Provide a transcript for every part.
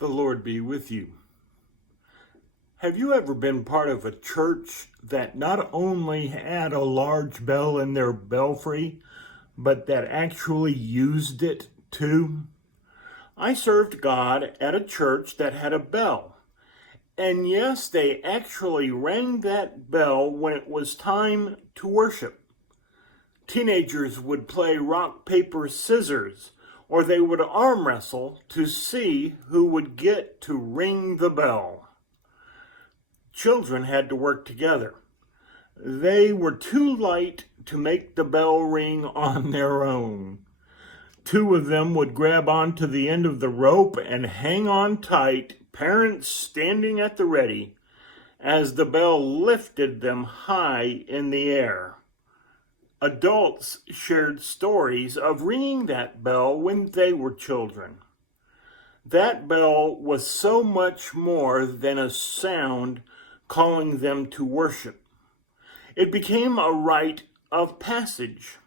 The Lord be with you. Have you ever been part of a church that not only had a large bell in their belfry, but that actually used it too? I served God at a church that had a bell. And yes, they actually rang that bell when it was time to worship. Teenagers would play rock, paper, scissors, or they would arm wrestle to see who would get to ring the bell. Children had to work together. They were too light to make the bell ring on their own. Two of them would grab onto the end of the rope and hang on tight, parents standing at the ready as the bell lifted them high in the air. Adults shared stories of ringing that bell when they were children. That bell was so much more than a sound calling them to worship. It became a rite of passage,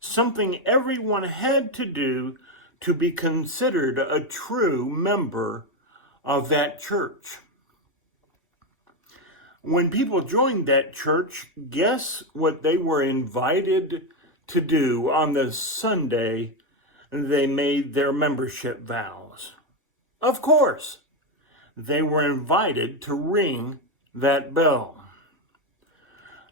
something everyone had to do to be considered a true member of that church. When people joined that church, guess what they were invited to do on the Sunday they made their membership vows? Of course, they were invited to ring that bell.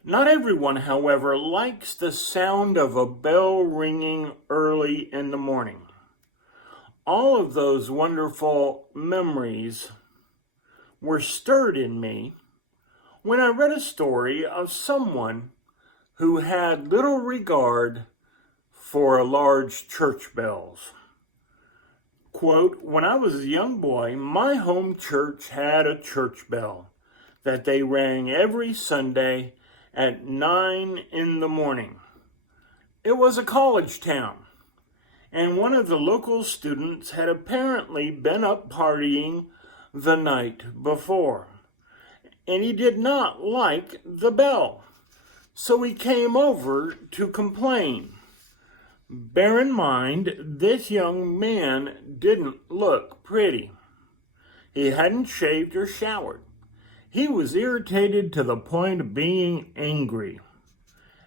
Not everyone, however, likes the sound of a bell ringing early in the morning. All of those wonderful memories were stirred in me when I read a story of someone who had little regard for large church bells. Quote, "When I was a young boy, my home church had a church bell that they rang every Sunday at 9 in the morning. It was a college town, and one of the local students had apparently been up partying the night before, and he did not like the bell, so he came over to complain. Bear in mind, this young man didn't look pretty. He hadn't shaved or showered. He was irritated to the point of being angry,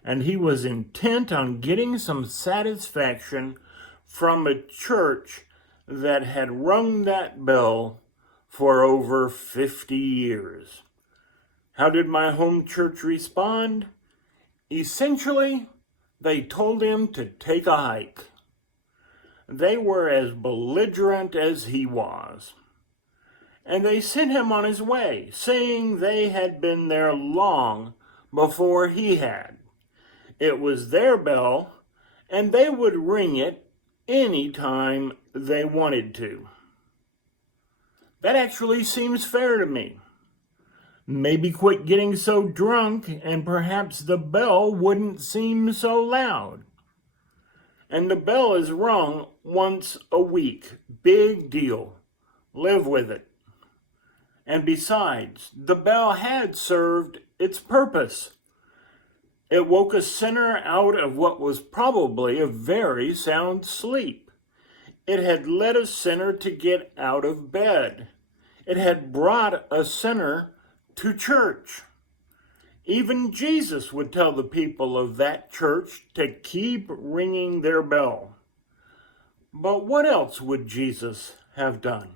and he was intent on getting some satisfaction from a church that had rung that bell for over 50 years. How did my home church respond? Essentially, they told him to take a hike. They were as belligerent as he was. And they sent him on his way, saying they had been there long before he had. It was their bell, and they would ring it any time they wanted to. That actually seems fair to me. Maybe quit getting so drunk, and perhaps the bell wouldn't seem so loud. And the bell is rung once a week. Big deal. Live with it. And besides, the bell had served its purpose. It woke a sinner out of what was probably a very sound sleep. It had led a sinner to get out of bed. It had brought a sinner to church. Even Jesus would tell the people of that church to keep ringing their bell. But what else would Jesus have done?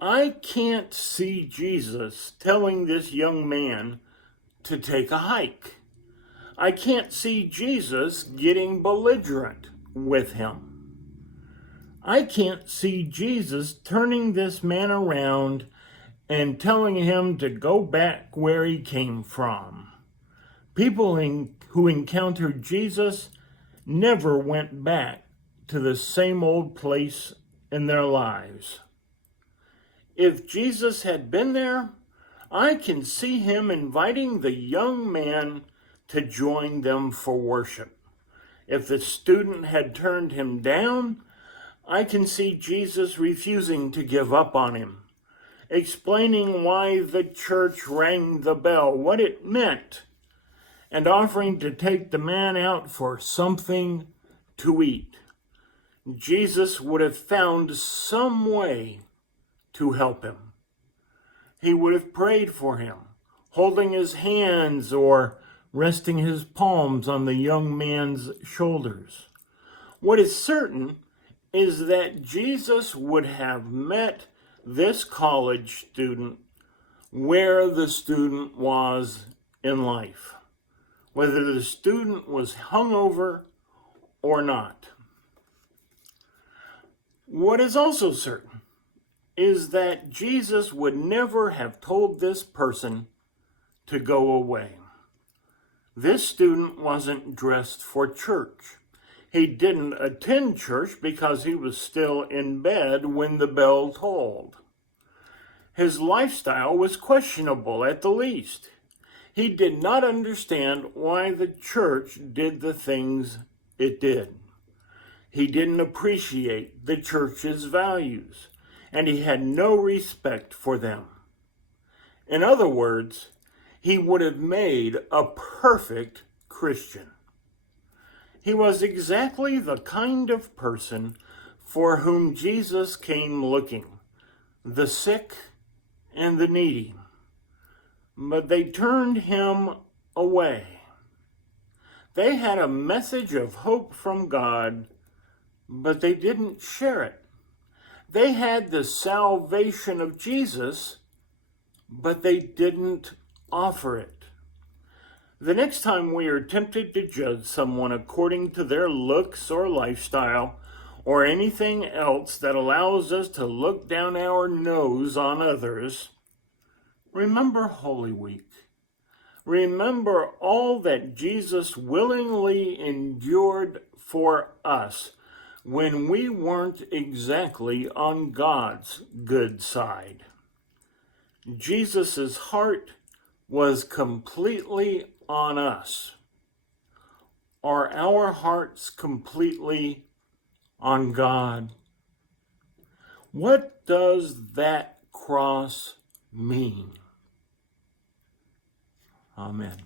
I can't see Jesus telling this young man to take a hike. I can't see Jesus getting belligerent with him. I can't see Jesus turning this man around and telling him to go back where he came from. People who encountered Jesus never went back to the same old place in their lives. If Jesus had been there, I can see him inviting the young man to join them for worship. If the student had turned him down, I can see Jesus refusing to give up on him, explaining why the church rang the bell, what it meant, and offering to take the man out for something to eat. Jesus would have found some way to help him. He would have prayed for him, holding his hands or resting his palms on the young man's shoulders. What is certain is that Jesus would have met this college student where the student was in life, whether the student was hungover or not. What is also certain is that Jesus would never have told this person to go away. This student wasn't dressed for church. He didn't attend church because he was still in bed when the bell tolled. His lifestyle was questionable at the least. He did not understand why the church did the things it did. He didn't appreciate the church's values, and he had no respect for them. In other words, he would have made a perfect Christian. He was exactly the kind of person for whom Jesus came looking, the sick and the needy. But they turned him away. They had a message of hope from God, but they didn't share it. They had the salvation of Jesus, but they didn't offer it. The next time we are tempted to judge someone according to their looks or lifestyle, or anything else that allows us to look down our nose on others, remember Holy Week. Remember all that Jesus willingly endured for us when we weren't exactly on God's good side. Jesus' heart was completely on us. Are our hearts completely on God? What does that cross mean? Amen.